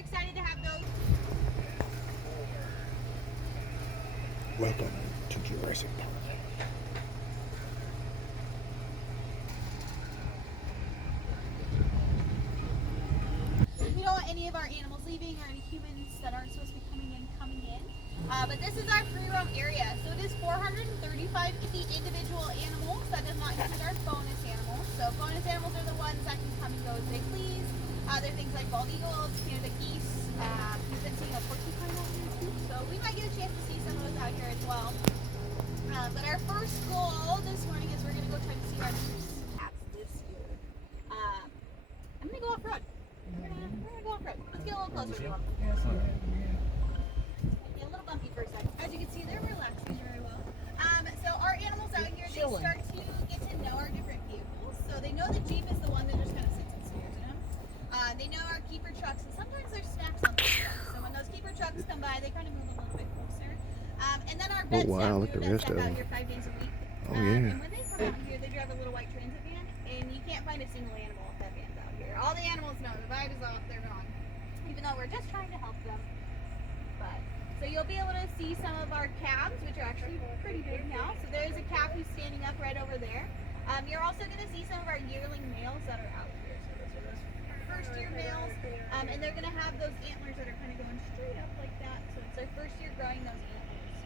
excited to have those. Welcome to Jurassic Park. We don't want any of our animals leaving or any humans that aren't supposed to be coming in. But this is our free roam area. So it is 435 individual animals. That does not include our bonus animals. So bonus animals are the ones that can come and go as they please. They're things like bald eagles, Canada geese. We've been seeing a porcupine out here too. So we might get a chance to see some of those out here as well. But our first goal this morning is we're going to go try to see our cats this year. I'm going to go off-road. We're gonna go off-road. Let's get a little closer to them. Be a little bumpy for a second. As you can see, they're relaxing very well. So our animals out here, they start to get to know our different vehicles. So they know the Jeep is the one that just kind of sits and stares at them. They know our keeper trucks, and sometimes there's snacks on those trucks. So when those keeper trucks come by, they kind of move a little bit closer. And then our vet staff, we vet staff out here 5 days a week. And when they come out here, they drive a little white transit van, and you can't find a single animal if that van's out here. All the animals know the vibe is off, they're gone. Even though we're just trying to help them. But so you'll be able to see some of our calves, which are actually pretty big now. So there's a calf who's standing up right over there. You're also going to see some of our yearling males that are out here. So those are those first year males. And they're going to have those antlers that are kind of going straight up like that. So it's their first year growing those antlers.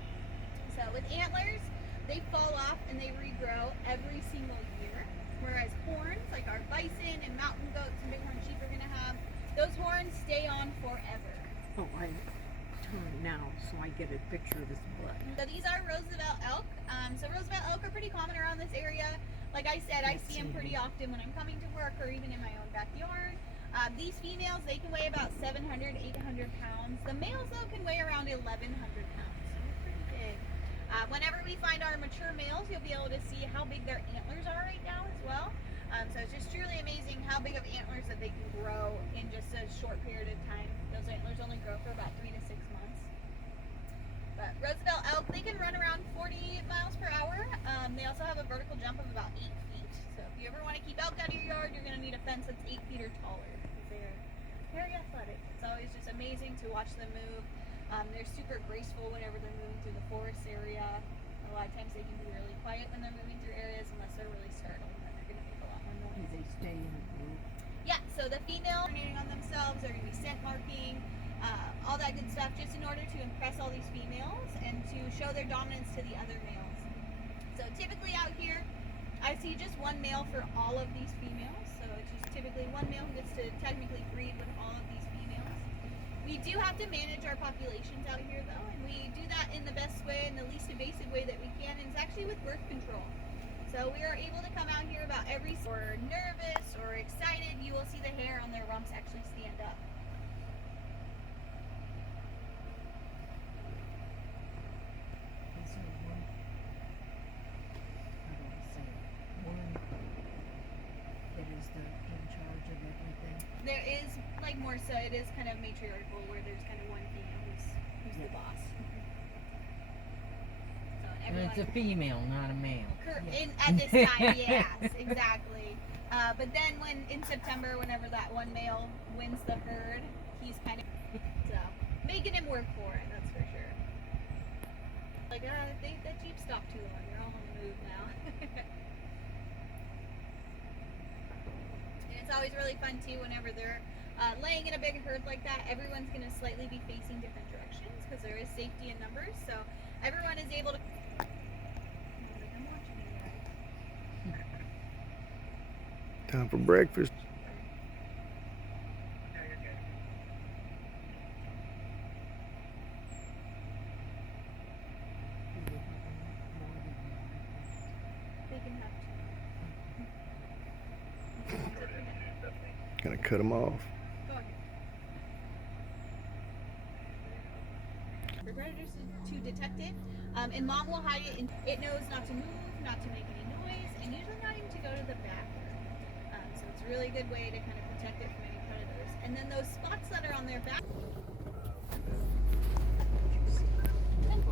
So with antlers, they fall off and they regrow every single year. Whereas horns, like our bison and mountain goats and bighorn sheep are going to have, those horns stay on forever. Oh, I turn now so I get a picture of his butt. So these are Roosevelt elk. So Roosevelt elk are pretty common around this area. Like I said, I see them pretty often when I'm coming to work or even in my own backyard. These females, they can weigh about 700, 800 pounds. The males, though, can weigh around 1,100 pounds. So they're pretty big. Whenever we find our mature males, you'll be able to see how big their antlers are right now as well. So it's just truly amazing how big of antlers that they can grow in just a short period of time. Those antlers only grow for about 3 to 6 months. But Roosevelt elk, they can run around 40 miles per hour. They also have a vertical jump of about 8 feet. So if you ever want to keep elk out of your yard, you're going to need a fence that's 8 feet or taller. Because they're very athletic. It's always just amazing to watch them move. They're super graceful whenever they're moving through the forest area. A lot of times they can be really quiet when they're moving through areas unless they're really startled. Then they're going to make a lot more noise. They stay in the group. Yeah, so the female urinating on themselves, they're going to be scent marking, all that good stuff, just in order to impress all these females and to show their dominance to the other males. So typically out here, I see just one male for all of these females. So it's just typically one male who gets to technically breed with all of these females. We do have to manage our populations out here though, and we do that in the best way, in the least invasive way that we can, and it's actually with birth control. So we are able to come out here about every, or nervous or excited, you will see the hair on their rumps actually stand up. Is there one, how do I say it? One that is in charge of everything? There is, like more so, it is kind of matriarchal where there's kind of one female who's the boss. So And it's a female, not a male. At this time, yes, exactly. But then in September, whenever that one male wins the herd, he's kind of so making him work for it. That's for sure. Like that Jeep stopped too long. They're all on the move now. And it's always really fun too whenever they're laying in a big herd like that. Everyone's going to slightly be facing different directions because there is safety in numbers. So everyone is able to. Time for breakfast. They can have Gonna cut them off. Go ahead. For predators to detect it, and mom will hide it. It knows not to move, not to make any noise, and usually not even to go to the bathroom. So it's a really good way to kind of protect it from any predators. And then those spots that are on their back.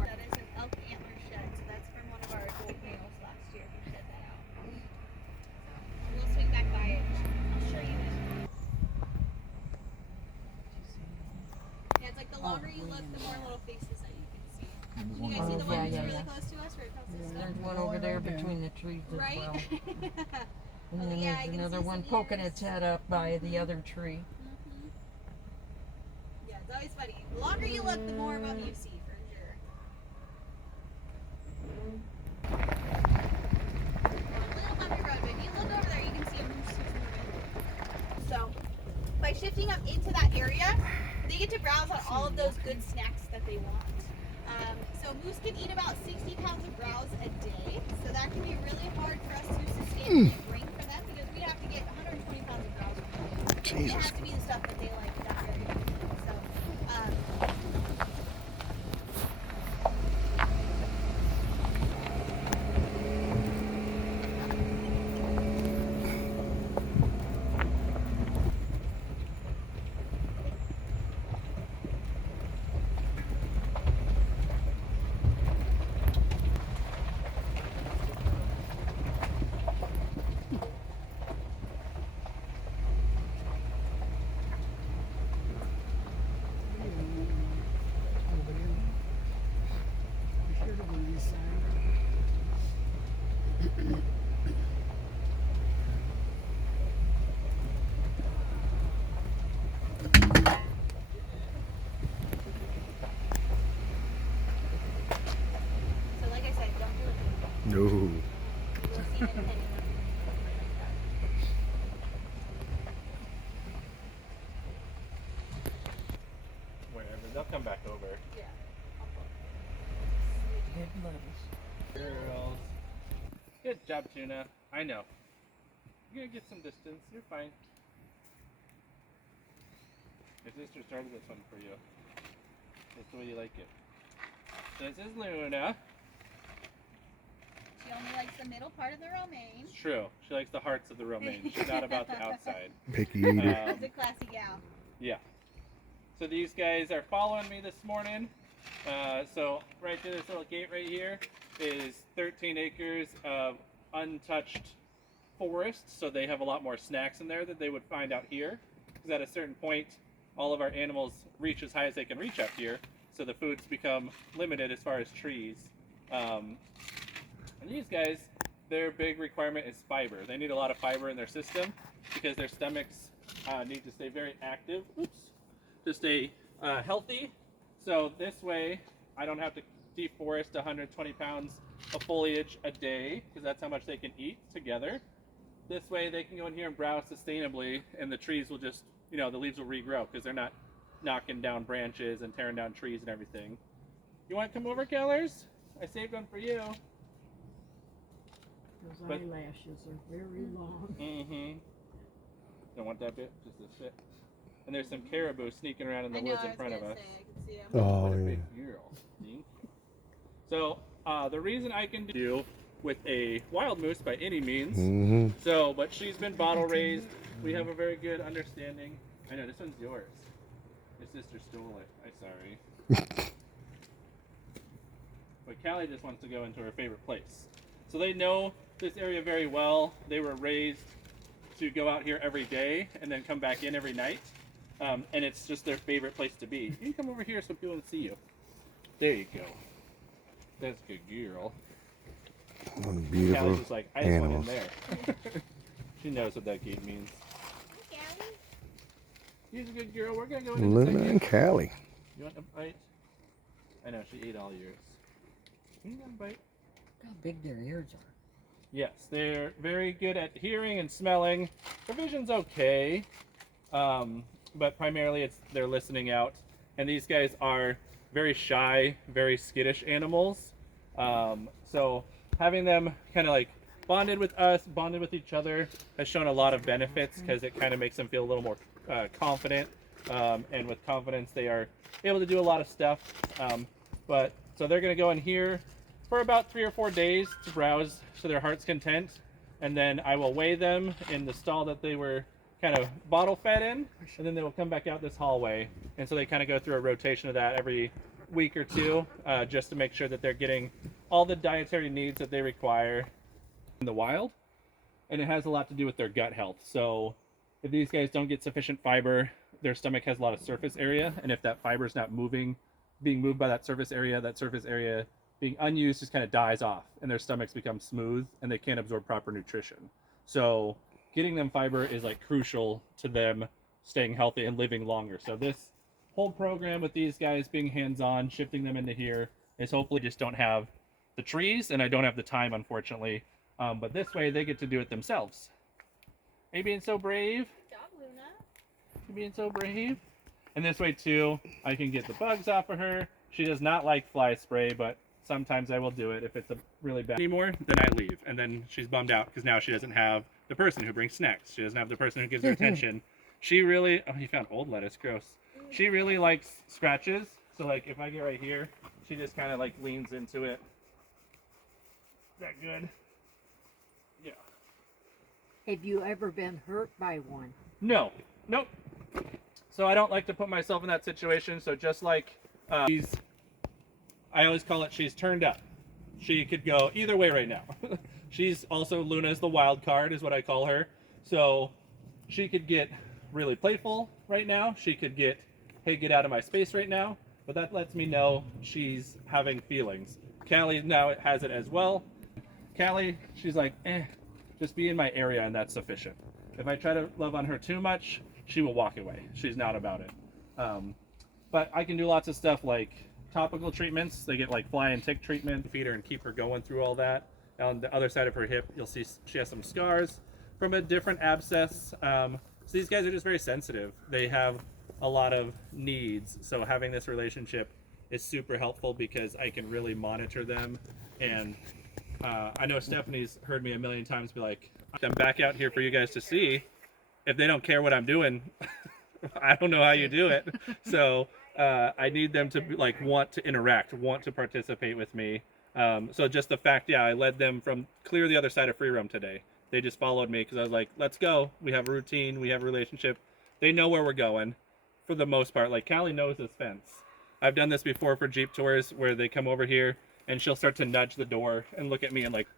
That is an elk antler shed, so that's from one of our gold males last year. He shed that out. So we'll swing back by it. I'll show you it. longer you look, the more little faces that you can see. Can you guys Oh, see the one yeah, really yeah. close to us, right across this stuff? There's one over there between the trees as Right? well. And Oh, then yeah, I there's can another see one some poking ears. its head up by the other tree. Yeah, it's always funny. The longer you look, the more of them you see, for sure. Little bumpy road, but if you look over there, you can see a moose who's moving. So, by shifting up into that area, they get to browse on all of those good snacks that they want. So moose can eat about 60 pounds of browse a day, so that can be really hard for us to sustainably bring for them because we have to get 120 pounds of browse from them. It Jesus. has to be the stuff that they like that very much. So, so like I said, don't do it. No. You will see them heading up. Wherever. They'll come back over. Yeah. Good lettuce. Girls. Good job, Tuna. I know. You're gonna get some distance. You're fine. Your sister started this one for you. That's the way you like it. This is Luna. She only likes the middle part of the romaine. It's true. She likes the hearts of the romaine. She's not about the outside. Picky eater. She's a classy gal. Yeah. So these guys are following me this morning. So right through this little gate right here is 13 acres of untouched forest. So they have a lot more snacks in there that they would find out here. Because at a certain point, all of our animals reach as high as they can reach up here. So the foods become limited as far as trees. And these guys, their big requirement is fiber. They need a lot of fiber in their system because their stomachs need to stay very active. Oops. To stay healthy. So this way, I don't have to deforest 120 pounds of foliage a day because that's how much they can eat together. This way, they can go in here and browse sustainably, and the trees will just, you know, the leaves will regrow because they're not knocking down branches and tearing down trees and everything. You want to come over, Kellers? I saved one for you. Those But- eyelashes are very long. Mm-hmm. Don't want that bit, just this bit. And there's some caribou sneaking around in the woods in front of us. I can see 'em. Oh, What a yeah. big girl. See? So the reason I can do with a wild moose by any means. Mm-hmm. So, but she's been bottle raised. We have a very good understanding. I know this one's yours. Your sister stole it. I'm sorry. But Callie just wants to go into her favorite place. So they know this area very well. They were raised to go out here every day and then come back in every night. And it's just their favorite place to be. You can come over here so people can see you. There you go. That's a good girl. What a Callie's beautiful just like, I just went in animals. there. She knows what that gate means. Hey, Callie. She's a good girl. We're gonna go in a Luna second. and Callie. You want a bite? I know, she ate all yours. Can you want a bite? Look how big their ears are. Yes, they're very good at hearing and smelling. Their vision's okay, but primarily it's they're listening out. And these guys are very shy, very skittish animals. So having them kind of like bonded with us, bonded with each other, has shown a lot of benefits because it kind of makes them feel a little more confident. And with confidence, they are able to do a lot of stuff. But so they're going to go in here for about 3 or 4 days to browse to their heart's content, and then I will weigh them in the stall that they were kind of bottle fed in, and then they will come back out this hallway. And so they kind of go through a rotation of that every week or two, just to make sure that they're getting all the dietary needs that they require in the wild. And it has a lot to do with their gut health. So if these guys don't get sufficient fiber, their stomach has a lot of surface area, and if that fiber is not being moved by that surface area being unused just kind of dies off, and their stomachs become smooth, and they can't absorb proper nutrition. So getting them fiber is like crucial to them staying healthy and living longer. So this whole program with these guys being hands-on, shifting them into here, is hopefully just don't have the trees, and I don't have the time, unfortunately. But this way they get to do it themselves. Are you being so brave? Good job, Luna. You're being so brave. And this way too, I can get the bugs off of her. She does not like fly spray, but sometimes I will do it if it's a really bad anymore. Then I leave, and then she's bummed out because now she doesn't have the person who brings snacks. She doesn't have the person who gives her attention. She really, oh, you found old lettuce, gross. She really likes scratches. So like if I get right here, she just kind of like leans into it. Is that good? Yeah. Have you ever been hurt by one? No. Nope. So I don't like to put myself in that situation. So just like I always call it, she's turned up. She could go either way right now. She's also, Luna's the wild card is what I call her. So she could get really playful right now. She could get, hey, get out of my space right now. But that lets me know she's having feelings. Callie now has it as well. Callie, she's like, just be in my area and that's sufficient. If I try to love on her too much, she will walk away. She's not about it. But I can do lots of stuff like topical treatments. They get like fly and tick treatment, feed her and keep her going through all that. On the other side of her hip, you'll see she has some scars from a different abscess. So these guys are just very sensitive. They have a lot of needs. So having this relationship is super helpful because I can really monitor them. And I know Stephanie's heard me a million times be like, I'm back out here for you guys to see. If they don't care what I'm doing, I don't know how you do it. So I need them to like want to interact, want to participate with me. So just the fact, yeah, I led them from clear the other side of free roam today. They just followed me because I was like, let's go. We have a routine. We have a relationship. They know where we're going for the most part. Like Callie knows this fence. I've done this before for Jeep tours where they come over here and she'll start to nudge the door and look at me and like,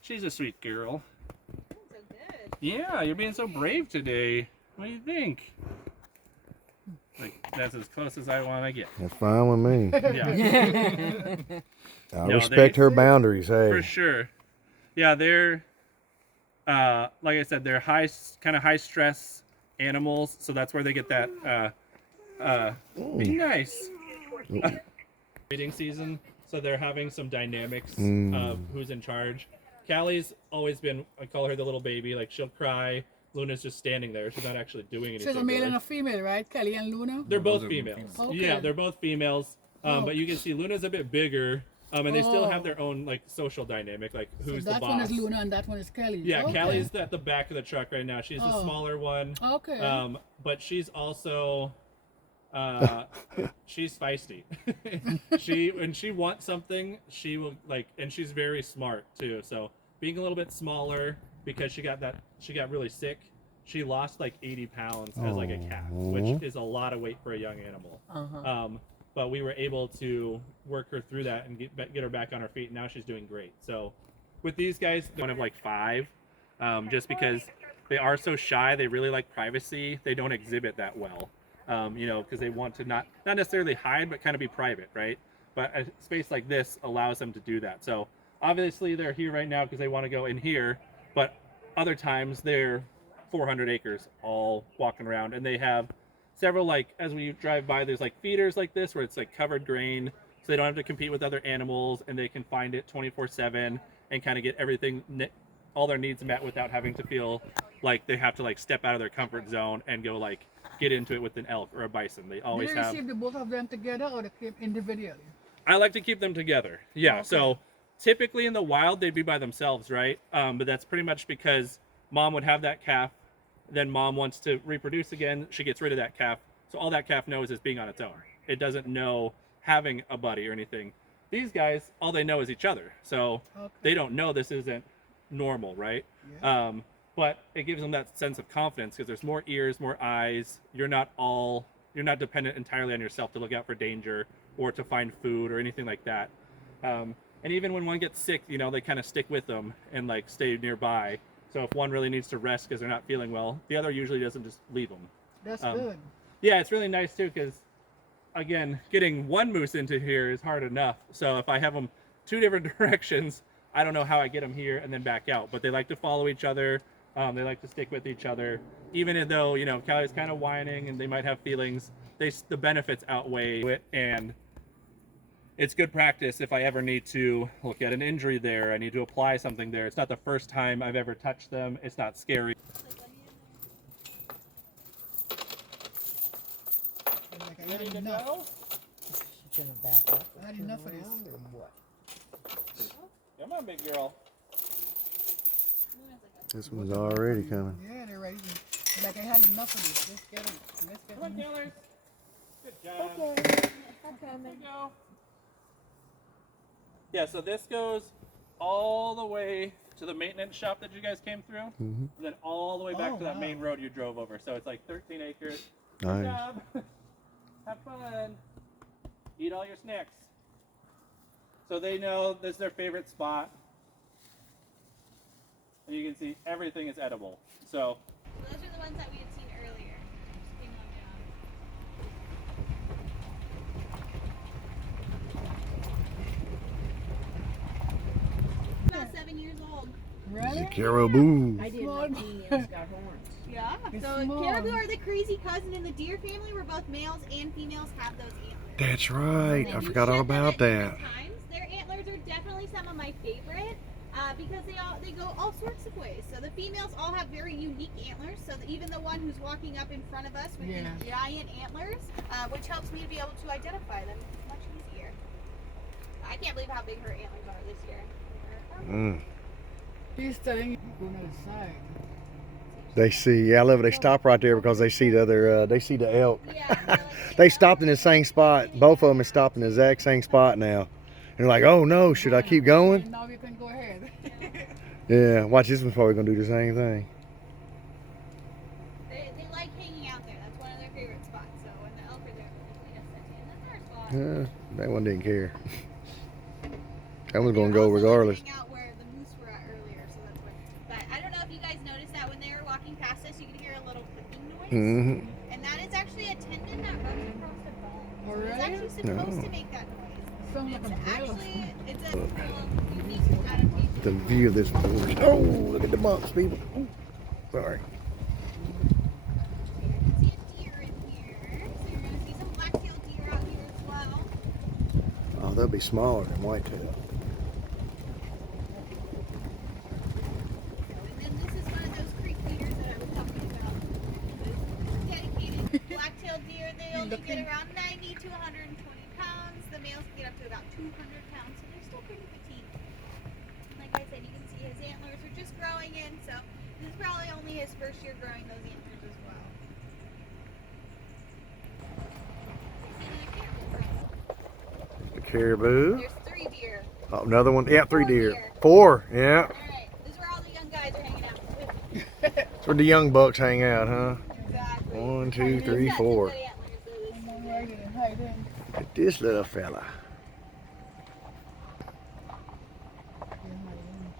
she's a sweet girl. So good. Yeah, you're being so brave today. What do you think? Like, that's as close as I want to get. That's fine with me. Yeah. I No, respect her boundaries. Hey, For sure. Yeah, they're, like I said, they're kind of high stress animals. So that's where they get that, be nice. Breeding season. So they're having some dynamics of who's in charge. Callie's always been, I call her the little baby. Like she'll cry. Luna's just standing there. She's not actually doing anything. So it's a male and a female, right? Kelly and Luna? They're both females. Okay. Yeah, they're both females. But you can see Luna's a bit bigger. And they still have their own like social dynamic, like who's So the that boss. one is Luna and that one is Kelly. Yeah, okay. Callie's at the back of the truck right now. She's the smaller one. Okay. But she's also she's feisty. When she wants something, she will like, and she's very smart too. So being a little bit smaller because she got really sick. She lost like 80 pounds as like a calf, which is a lot of weight for a young animal. But we were able to work her through that and get her back on her feet. And now she's doing great. So with these guys, one of like 5, just because they are so shy, they really like privacy. They don't exhibit that well, because they want to not necessarily hide, but kind of be private, right? But a space like this allows them to do that. So obviously they're here right now because they want to go in here, but other times they're 400 acres all walking around, and they have several, like as we drive by, there's like feeders like this where it's like covered grain, so they don't have to compete with other animals, and they can find it 24/7 and kind of get everything, all their needs met without having to feel like they have to like step out of their comfort zone and go like get into it with an elk or a bison. They always Do you have. receive the both of them together or they keep individually? I like to keep them together. Yeah. Okay. So typically in the wild they'd be by themselves, right? But that's pretty much because mom would have that calf, then mom wants to reproduce again. She gets rid of that calf. So all that calf knows is being on its own. It doesn't know having a buddy or anything. These guys, all they know is each other. So they don't know this isn't normal, right? Yeah. But it gives them that sense of confidence because there's more ears, more eyes. You're not dependent entirely on yourself to look out for danger or to find food or anything like that. And even when one gets sick, they kind of stick with them and like stay nearby. So if one really needs to rest because they're not feeling well, the other usually doesn't just leave them. That's good. Yeah, it's really nice too because, again, getting one moose into here is hard enough. So if I have them 2 different directions, I don't know how I get them here and then back out. But they like to follow each other. They like to stick with each other. Even though, you know, Callie's kind of whining and they might have feelings, the benefits outweigh it. And it's good practice if I ever need to look at an injury there. I need to apply something there. It's not the first time I've ever touched them. It's not scary. Like I Ready had to enough. go? She's gonna back up. I had turn enough of this. around, or what? Come on, big girl. This one's already coming. Yeah, they're ready. Like I had enough of this. Let's get them. Let's get Come on, them. Killers. Good job. Okay. There you go. Yeah, so this goes all the way to the maintenance shop that you guys came through, and then all the way back Oh, to that wow. main road you drove over. So it's like 13 acres. Good Nice. job. Have fun. Eat all your snacks. So they know this is their favorite spot. And you can see everything is edible. So Those are the ones that we had seen earlier. Just came on down. About 7 years old. Really? Caribou. I didn't know Small. females got horns. Yeah. It's So small. caribou are the crazy cousin in the deer family where both males and females have those antlers. That's right. And I you forgot all shed them about at that. different times. Their antlers are definitely some of my favorite because they go all sorts of ways. So the females all have very unique antlers. So that even the one who's walking up in front of us with Yeah. these giant antlers, which helps me to be able to identify them much easier. I can't believe how big her antlers are this year. Mm. He's telling you going outside. They see, yeah, I love it. They stop right there because they see the other, they see the elk. Yeah. they're like, They stopped in the same spot. Both of them have stopped in the exact same spot now. And they're like, oh no, should I keep going? Now we can go ahead. Yeah, watch, this one's probably going to do the same thing. They like hanging out there. That's one of their favorite spots. So when the elk are there, they're like, "Wait a second, that's our spot." That one didn't care. That one's going to They're go also regardless. hanging out where the moose were at earlier, so that's why. But I don't know if you guys noticed that when they were walking past us, you could hear a little clicking noise, Mm-hmm. and that is actually a tendon that runs across the bone. So Oh, it's really? actually supposed Oh. to make that noise. Sounds like It's a drill. actually it's a unique adaptation. The view of this forest. Oh, look at the bumps, people. Ooh, sorry. You can see a deer in here, so you're gonna see some black-tailed deer out here as well. Oh, they'll be smaller than whitetail. And then this is one of those creek leaders that I was talking about. It's dedicated black-tailed deer. They only get around 90 to 120 pounds. The males can get up to about 200 pounds, so they're still pretty petite. And like I said, you can see his antlers are just growing in, so this is probably only his first year growing those antlers as well. The caribou. There's 3 deer. Oh, another one. Yeah, 3 4 deer. deer. 4, yeah. Alright, this is where all the young guys are hanging out. That's where the young bucks hang out, huh? Exactly. 1, 2, And 3, he's got 4. some good antlers, though, this I'm season. ready to hide in. Look at this little fella. Yeah, hide in.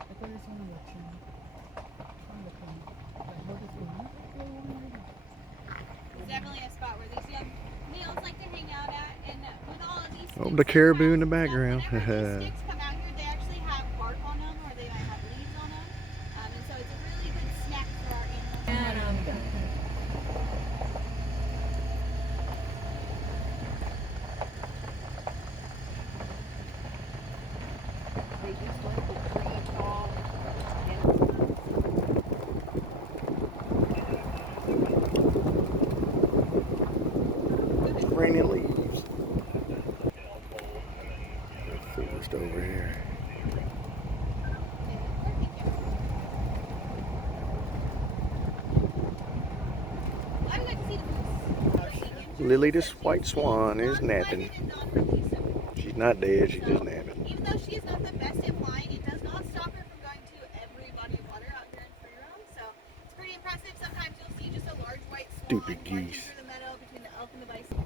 I thought this one was watching. I'm looking. Like, what is going on? It's definitely a spot where these young males like to hang out at, and with all of these Oh, sticks the caribou in the and stuff, background. whenever these sticks come out here, they actually have bark on them, or they might have leaves on them, and so it's a really good snack for our animals. And I'm done. They just like the tree tall and Rainy leaves. The forest over here. I would like to see the moose. Lily, this white swan, is napping. She's not dead, she's just napping. Even though she is not the best at flying, it does not stop her from going to every body of water out here in free roam. So it's pretty impressive. Sometimes you'll see just a large white swan Stupid marching geese. through the meadow between the elk and the bison.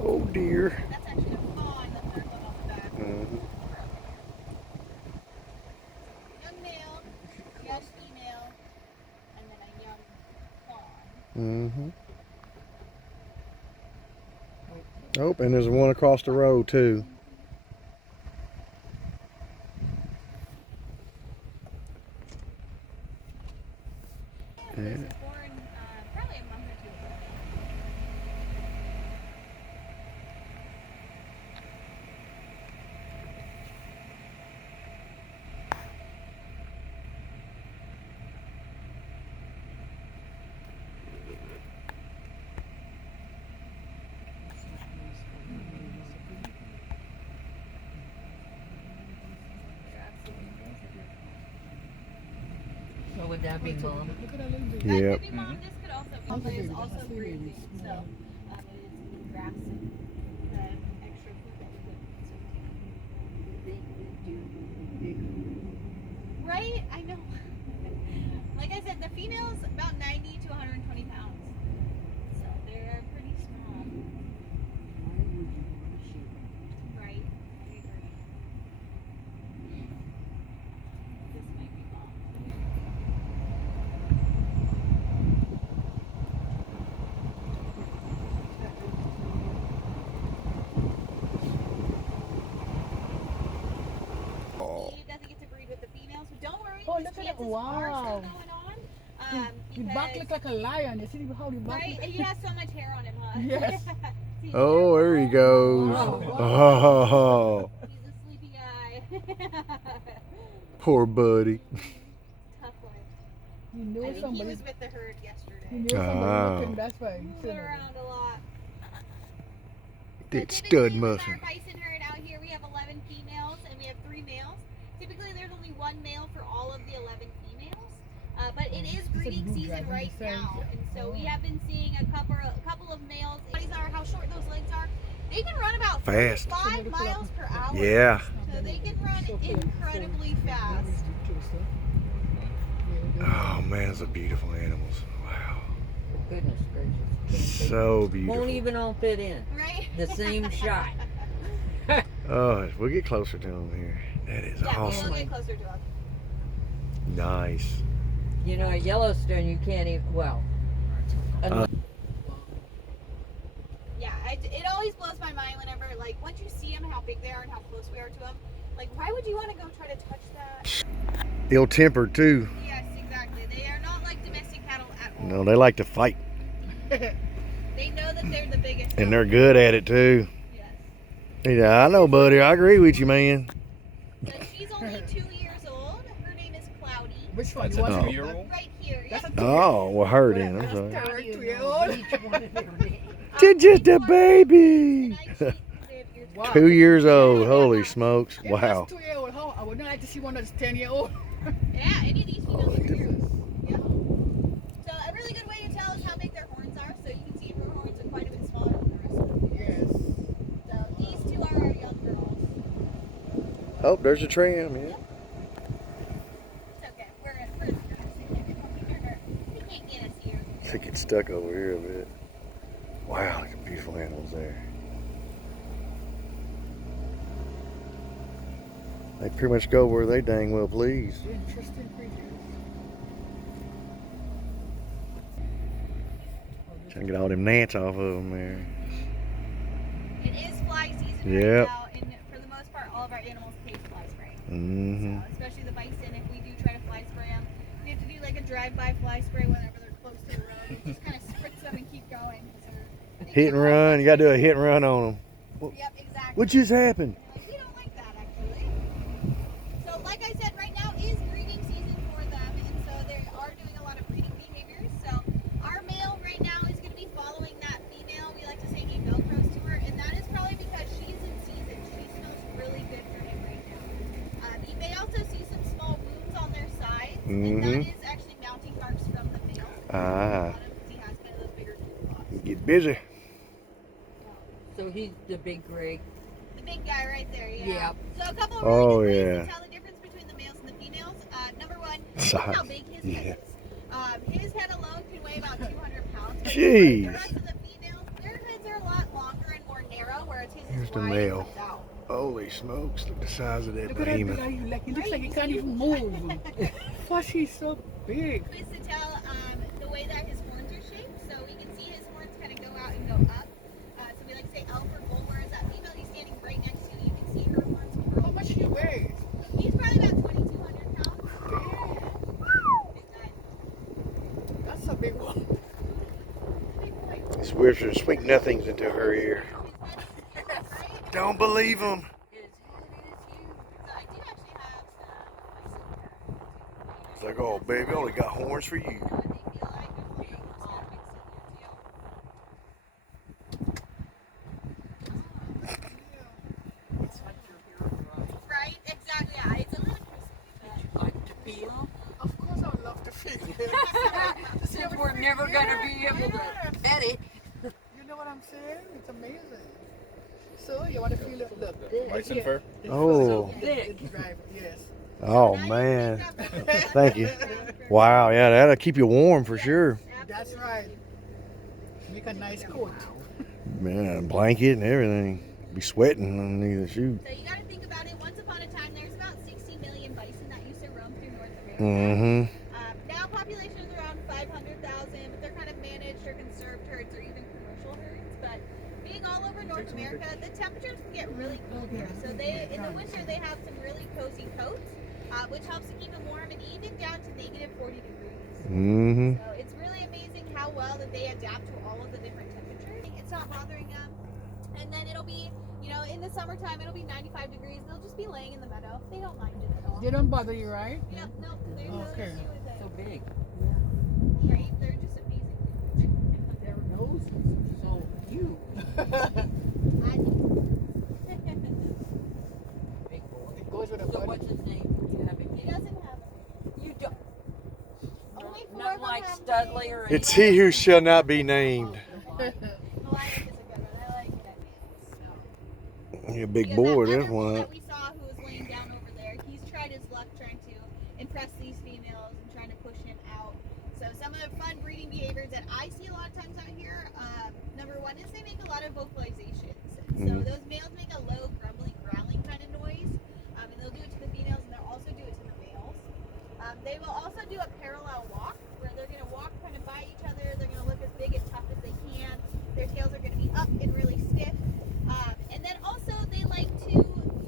Oh dear. That's actually a fawn, the third one off the back. Mhm. Young male, young female, and then a young fawn. Mhm. Oh, and there's one across the road too. This was born probably a month or two ago. They're absolutely amazing. So would that be mom? Look at that little baby. That Yep. could be mom. This could also be mom, but it's also grazing. So it's grass and extra food that we would consume. Right? I know. Like I said, the female's about 90 to 120 pounds. So they're pretty small. Right. I agree. This might be mom. He doesn't get to breed with the females, but don't worry. Oh, his look at chances that. are Wow. still going on. His back Because- looks like a lion. You see how the back Right? looks? And he has so much hair on him, huh? Yes. See, Oh, there he goes. Oh, he's a sleepy guy. poor buddy. Tough life. You I knew think he somebody. was with the herd yesterday. You knew somebody Ah. looking. That's why. you Moving said around a lot. That Typically, stud with muscle. our bison herd out here, we have 11 females and we have 3 males. Typically, there's only 1 male for all of the 11 females. But it is breeding blue season dragon, right he says, now, yeah. and so we have been seeing a couple of males. Bodies are how short those legs are. They can run about Fast. 5 miles per hour. Yeah. So they can run incredibly fast. Oh man, those are beautiful animals. Wow. Goodness gracious. So Won't beautiful. even all fit in Right? the same shot. Oh, we'll get closer to them here. That is Yeah, awesome. we'll get closer to them. Nice. You know, at Yellowstone, you can't even, well, unless, Yeah, it always blows my mind whenever, like, once you see them, how big they are and how close we are to them. Like, why would you want to go try to touch that? Ill-tempered too. Yes, exactly. They are not like domestic cattle at all. No, they like to fight, They know that they're the biggest. and they're good at it too. Yes. Yeah, I know, buddy. I agree with you, man. So she's only 2 years old. Her name is Cloudy. Which one? That's You a want 2-year-old? Right here. That's Yep. a Oh, well, her then. I'm sorry. how do you 2-year-old. know each one of their names? They're just a And baby. I cheat. They have ears. Wow. 2 years old. Holy smokes. If Wow. that's 2-year-old, how I would not like to see one that's 10-year-old. Yeah, any of these females are here. Yep. So a really good way to tell is how big their horns are. So you can see her horns are quite a bit smaller than the rest of them. Yes. So these 2 are our young girls. Oh, there's a tram. Yeah. It's okay. We're in the grass. They can't get us here. To get stuck over here a bit. Wow, look at beautiful animals there. They pretty much go where they dang well please. Interesting creatures. Trying to get all them gnats off of them there. It is fly season Yep. right now, and for the most part, all of our animals taste fly spray. Mm-hmm. So, especially the bison, if we do try to fly spray them, we have to do like a drive-by fly spray whenever they're close to the road. And just kind of spritz them and keep going. 'cause they Hit get and all run. You gotta do a hit and run on them. frustrated. Yep, exactly. What just happened? Like, we don't like that actually. So, like I said, right now is breeding season for them, and so they are doing a lot of breeding behaviors. So, our male right now is going to be following that female. We like to say he velcros to her, and that is probably because she's in season. She smells really good for him right now. You may also see some small wounds on their sides, and that is actually mounting marks from the male. Ah, On him, 'cause he has kind of those bigger spots. get busy. So he's the big gray. The big guy right there, yeah. Yep. So a couple of Oh, really good yeah. ways to tell the difference between the males and the females. Number one, look how Size. big his Yeah. head is. His head alone can weigh about 200 pounds. But Jeez. The rest of the females, their heads are a lot longer and more narrow, whereas his Here's is the wide male. and comes out. Holy smokes, look at the size of that Look at that big behemoth. eye. Like, it looks like he can't even move. Why she's so big? Ways to tell the way that his horns are shaped. So we can see his horns kind of go out and go up. So we like to say elf or bull whispers, sweet nothings into her ear. Don't believe them. So I do actually have some. It's like, oh, baby, I only got horns for you. What they feel like. There's a little more mixed in there too. Right? Exactly. Yeah. It's a little crispy. Like to feel? Of course, I would love to feel it. Since we're never gonna be able to pet it. You know what I'm saying? It's amazing. So you want to feel it? Look. Bison here. fur? The Oh. fur, the drive, yes. Oh, man. Thank you. Wow, yeah, that'll keep you warm for sure. That's right. Make a nice coat. Man, blanket and everything. Be sweating underneath the shoe. So you got to think about it. Once upon a time, there's about 60 million bison that used to roam through North America. Mm-hmm. Now population is around 500,000, but they're kind of managed or conserved herds or even commercial herds. But being all over North America, the temperatures can get really cold here. So they, in the winter, they have some really cozy coats, which helps to keep them warm and even down to negative 40 degrees. Mm-hmm. So it's really amazing how well that they adapt to all of the different temperatures. It's not bothering them. And then it'll be, you know, in the summertime, it'll be 95 degrees. They'll just be laying in the meadow. They don't mind it at all. They don't bother you, right? Yep, no, there's no Okay. issue with it. So big. Right? They're just amazing. Their nose is so huge. I do. Big boy. It goes with a So body. what's his name? You have a He kid? doesn't have them. You don't. Only four Not of them like have Studley or It's he who shall not be named. Goliath is a good one. I like that. He a big Because boy, that this other bull one. that we saw who was laying down over there, he's tried his luck trying to impress these females and trying to push him out. So some of the fun breeding behaviors that I see a lot of times out here, number one is they make a lot of vocalizations. So Mhm. those males make a low grumbling, growling kind of noise, and they'll do it to the females and they'll also do it to the males. They will also do a parallel walk where they're going to walk kind of by each other. They're going to look as big and tough as they can. Their tails are going to be up and really stiff. And then also they like to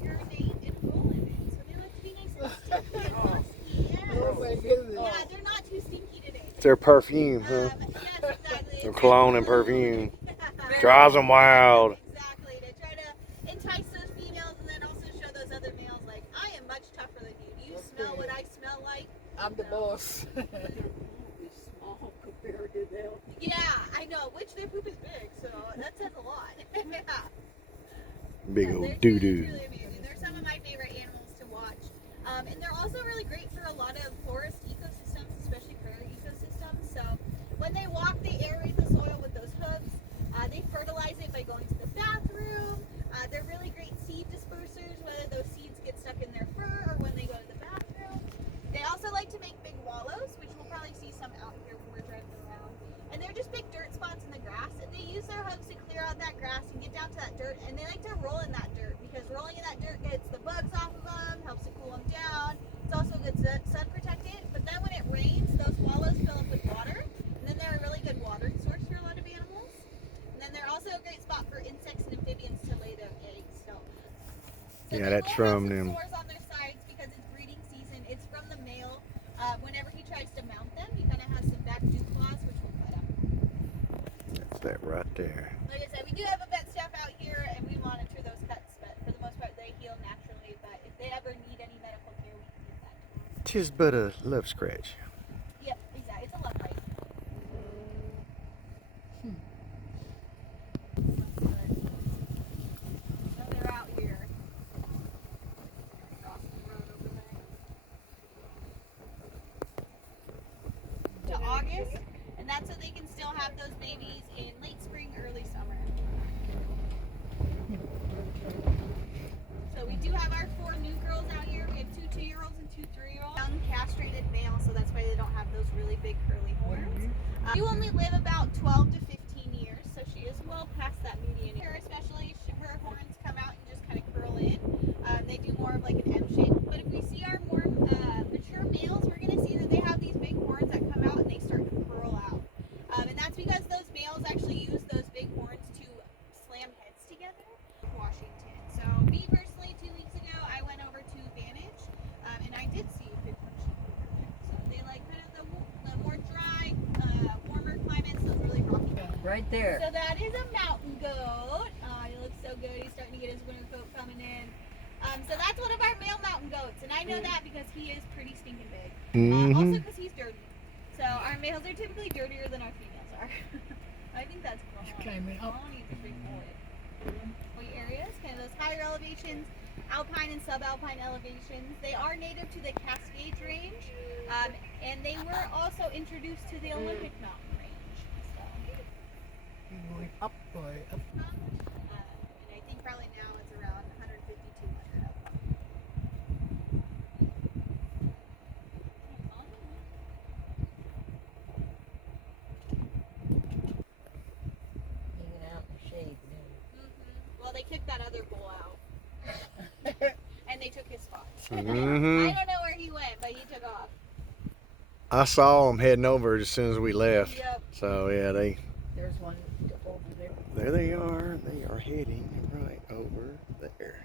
urinate and roll in it. So they like to be nice and stinky and musky. Oh my goodness. Yeah, they're not too stinky today. It's their perfume, huh? Yes, exactly. Their cologne and perfume. Drives them wild. Exactly. To try to entice those females and then also show those other males like, I am much tougher than you. Do you smell what I smell like? I'm the boss. Their poop is small compared to them. Yeah, I know. Which their poop is big, so that says a lot. Yeah. Big Yeah, old they're doo-doo. truly amazing. They're some of my favorite animals to watch. And they're also really great for a lot of forest ecosystems, especially prairie ecosystems. So when they walk, they aerate the soil with those hooves. They fertilize it by going to the bathroom. They're really great seed dispersers, whether those seeds get stuck in their fur or when they go to the bathroom. They also like to make big wallows, which we'll probably see some out here when we're driving around. And they're just big dirt spots in the grass. And they use their hooves to clear out that grass and get down to that dirt. And they like to roll in that dirt because rolling in that dirt gets the bugs off of them, helps to cool them down. It's also good sun protectant. But then when it rains, those wallows fill up with water. And then they're a really good watering source for a lot of animals. And then they're also a great spot for insects and amphibians to lay their eggs. So Yeah, they that's will have from some them. sores on their sides because it's breeding season. It's from the male. Whenever he tries to mount them, he kind of has some back dew claws, which will cut him. That's that right there. Like I said, we do have a vet staff out here, and we monitor those cuts. But for the most part, they heal naturally. But if they ever need any medical care, we can give that to them. Tis but a love scratch. Yep, exactly. It's a love bite. So they're out here. Across the road over there. To August, and that's so they can still have those babies in late spring, early summer. So we do have our 4 new girls out here. We have 2 2-year-olds and 2 3-year-olds. Young castrated males, so that's why they don't have those really big curly horns. You only live about 12 to 15 years, so she is well past that median. Her especially, her horns come out and just kind of curl in. They do more of like an M shape. But if we see our more mature males, we're going to see that they have these big horns that come out and they start to curl out. And that's because those males actually use those big horns to slam heads together. Washington. So me personally, 2 weeks ago, I went over to Vantage, and I did see a big bunch of people there. So they like kind of the more dry, warmer climates, those really rocky. Right there. So that is a mountain goat. Oh, he looks so good. He's starting to get his winter coat coming in. So that's one of our male mountain goats, and I know that because he is pretty stinking big. Also because he's dirty. So our males are typically dirtier than our females are. I think that's cool. He's climbing up. Needs a free point areas, kind of those higher elevations, alpine and subalpine elevations. They are native to the Cascades Range, and they were also introduced to the Olympic Mountain Range. So, You're going up, boy. Up. and I think probably now it's around 150, 200 up. Hanging out in the shade. Well, they kicked that other bull out. And they took his spot. I Mm-hmm. don't know where he went, but he took off. I saw them heading over as soon as we left. Yep. So yeah, There's one over there. there they are. They are heading right over there.